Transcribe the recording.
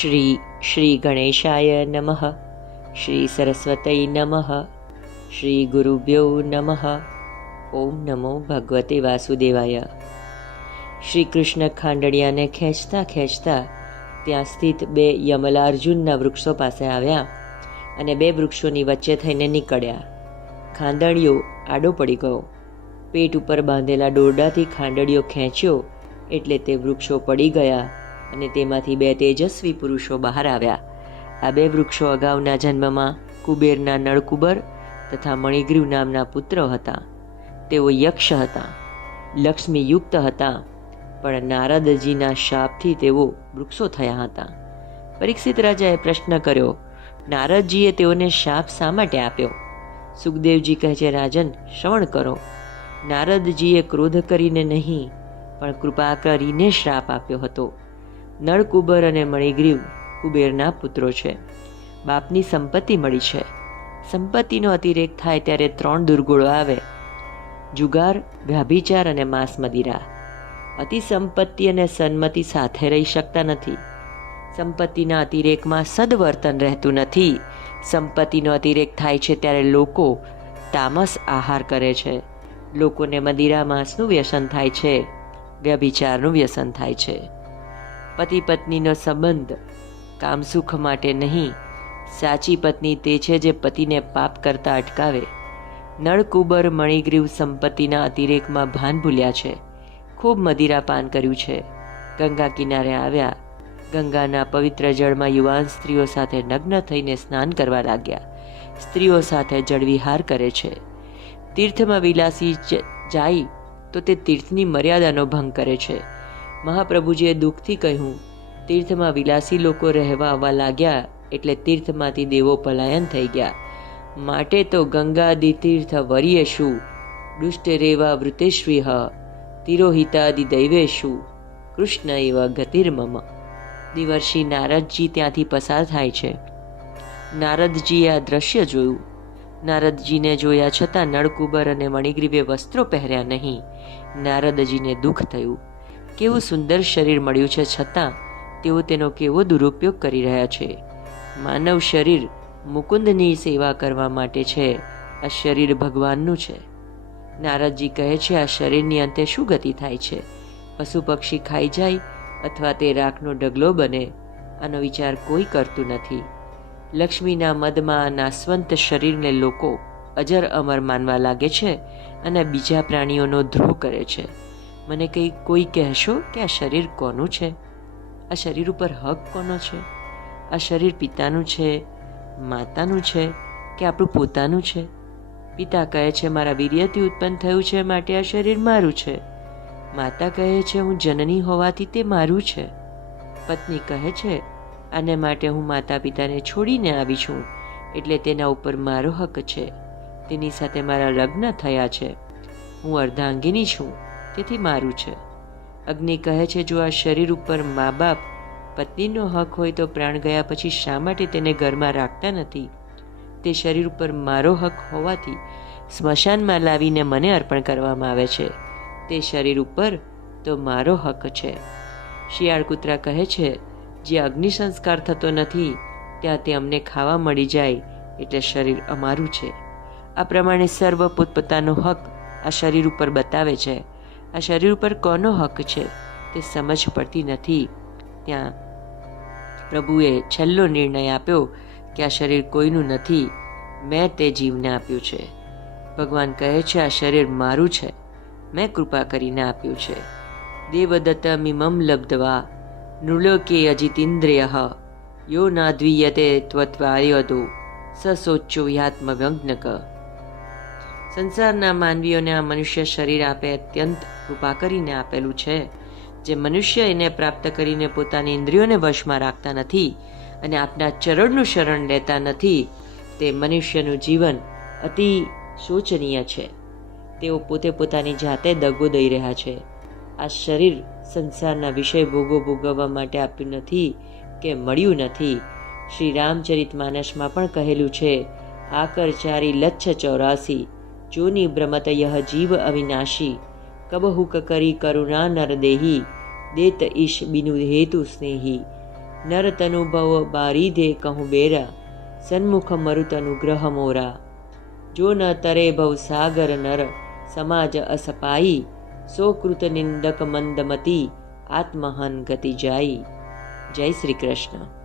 શ્રી શ્રી ગણેશાય નમઃ શ્રી સરસ્વતય નમઃ શ્રી ગુરુભ્યો નમઃ ઓમ નમો ભગવતે વાસુદેવાય શ્રી કૃષ્ણ ખાંડણિયાને ખેંચતા ખેંચતા ત્યાં સ્થિત બે યમલાર્જુનના વૃક્ષો પાસે આવ્યા અને બે વૃક્ષોની વચ્ચે થઈને નીકળ્યા. ખાંડણીયો આડો પડી ગયો. પેટ ઉપર બાંધેલા દોરડાથી ખાંડણીયો ખેંચ્યો એટલે તે વૃક્ષો પડી ગયા અને તેમાંથી બે તેજસ્વી પુરુષો બહાર આવ્યા. આ બે વૃક્ષો અગાઉના જન્મમાં કુબેરના નળકુબર તથા મણિગ્રીવ નામના પુત્ર હતા. તેઓ યક્ષ હતા, લક્ષ્મીયુક્ત હતા, પણ નારદજીના શાપથી તેઓ વૃક્ષો થયા હતા. પરીક્ષિત રાજાએ પ્રશ્ન કર્યો, નારદજીએ તેઓને શાપ શા માટે આપ્યો? સુખદેવજી કહે છે, રાજન, શ્રવણ કરો. નારદજીએ ક્રોધ કરીને નહીં, પણ કૃપા કરીને શ્રાપ આપ્યો હતો. નળકુબર અને મણિગ્રીવ કુબેરના પુત્રો છે. બાપની સંપત્તિ મળી છે. સંપત્તિનો અતિરેક થાય ત્યારે ત્રણ દુર્ગુણો આવે. જુગાર, વ્યાભિચાર અને માંસ મદિરા. અતિ સંપત્તિ અને સન્મતિ સાથે રહી શકતા નથી. સંપત્તિના અતિરેકમાં સદવર્તન રહેતું નથી. સંપત્તિનો અતિરેક થાય છે ત્યારે લોકો તામસ આહાર કરે છે. લોકોને મદિરા માંસનું વ્યસન થાય છે. વ્યભિચારનું વ્યસન થાય છે. પતિ પત્નીનો સંબંધ. કામ સુખ માટે નહીં. સાચી પત્ની તે છે જે પતિને પાપ કરતા અટકાવે. નળકુબર મણિગ્રીવ સંપત્તિના અતિરેકમાં ભાન ભૂલ્યા છે. ખૂબ મદિરાપાન કર્યું છે. ગંગા કિનારે આવ્યા. ગંગાના પવિત્ર જળમાં યુવાન સ્ત્રીઓ સાથે નગ્ન થઈને સ્નાન કરવા લાગ્યા. સ્ત્રીઓ સાથે જળવિહાર કરે છે. તીર્થમાં વિલાસી જાય તો તે તીર્થની મર્યાદાનો ભંગ કરે છે. મહાપ્રભુજીએ દુઃખથી કહ્યું, તીર્થમાં વિલાસી લોકો રહેવા આવવા લાગ્યા એટલે તીર્થમાંથી દેવો પલાયન થઈ ગયા. માટે તો ગંગાદિ તીર્થ વરિયેશુ દુષ્ટ રેવા વૃતેશ્વી હ તિરોહિતાદિ દૈવેશુ કૃષ્ણ એવ ગતિર્મમ. દિવર્ષિ નારદજી ત્યાંથી પસાર થાય છે. નારદજીએ આ દ્રશ્ય જોયું. નારદજીને જોયા છતાં નળકુબર અને મણિગ્રીવે વસ્ત્રો પહેર્યા નહીં. નારદજીને દુઃખ થયું. કેવું સુંદર શરીર મળ્યું છે છતાં તેઓ તેનો કેવો દુરુપયોગ કરી રહ્યા છે. માનવ શરીર મુકુંદની સેવા કરવા માટે છે. આ શરીર ભગવાનનું છે. નારદજી કહે છે, આ શરીરની અંતે શું ગતિ થાય છે? પશુ પક્ષી ખાઈ જાય અથવા તે રાખનો ઢગલો બને? આનો વિચાર કોઈ કરતું નથી. લક્ષ્મીના મદમાં નાસવંત શરીરને લોકો અજર અમર માનવા લાગે છે અને બીજા પ્રાણીઓનો ધ્રુવ કરે છે. મને કંઈ કોઈ કહેશો કે આ શરીર કોનું છે? આ શરીર ઉપર હક કોનો છે? આ શરીર પિતાનું છે, માતાનું છે કે આપણું પોતાનું છે? પિતા કહે છે, મારા વીર્યથી ઉત્પન્ન થયું છે, માટે આ શરીર મારું છે. માતા કહે છે, હું જનની હોવાથી તે મારું છે. પત્ની કહે છે, આને માટે હું માતા પિતાને છોડીને આવી છું, એટલે તેના ઉપર મારો હક છે. તેની સાથે મારા લગ્ન થયા છે. હું અર્ધાંગીની છું. તેથી મારું છે. અગ્નિ કહે છે, જો આ શરીર ઉપર મા બાપ પત્નીનો હક હોય તો પ્રાણ ગયા પછી શા માટે તેને ઘરમાં રાખતા નથી? તે શરીર ઉપર મારો હક હોવાથી સ્મશાનમાં લાવીને મને અર્પણ કરવામાં આવે છે. તે શરીર ઉપર તો મારો હક છે. શિયાળ કૂતરા કહે છે, જે અગ્નિ સંસ્કાર થતો નથી, ત્યાં તે અમને ખાવા મળી જાય એટલે શરીર અમારું છે. આ પ્રમાણે સર્વ પોતપોતાનો હક આ શરીર ઉપર બતાવે છે. આ શરીર ઉપર કોનો હક છે તે સમજ પડતી નથી. ત્યાં પ્રભુએ છેલ્લો નિર્ણય આપ્યો કે આ શરીર કોઈનું નથી. મેં તે જીવને આપ્યું છે. ભગવાન કહે છે, આ શરીર મારું છે. મેં કૃપા કરીને આપ્યું છે. દેવદત્ત મિમમ લબ્ધવા, નૃલોકે અજિતિન્દ્રિય, યો નાદ્વીયતે ત્વત્વાયદો સસોચ્ચો યાત્મવ્યજ્ઞક સંસારના માનવીઓને આ મનુષ્ય શરીર આપે અત્યંત કૃપા કરીને આપેલું છે. જે મનુષ્ય એને પ્રાપ્ત કરીને પોતાની ઇન્દ્રિયોને વશમાં રાખતા નથી અને આપના ચરણનું શરણ લેતા નથી, તે મનુષ્યનું જીવન અતિ શોચનીય છે. તેઓ પોતે પોતાની જાતે દગો દઈ રહ્યા છે. આ શરીર સંસારના વિષય ભોગો ભોગવવા માટે આપ્યું નથી કે મળ્યું નથી. શ્રી રામચરિત માનસમાં પણ કહેલું છે આકર ચારી લચ્છ ચોરાસી જોની ભ્રમત યહ જીવ અવિનાશી કબહુક કરી કરુણા નર દેહી દેત ઈશ બિનુ હેતુ સ્નેહી નર તનુભવ બારીધે કહું બેરા સન્મુખ મરુત અનુગ્રહ મોરા જો ન તરે ભવ સાગર નર સમાજ અસપાઈ સો કૃત નિંદક મંદમતી આત્મહન ગતિ જાઈ જય શ્રી કૃષ્ણ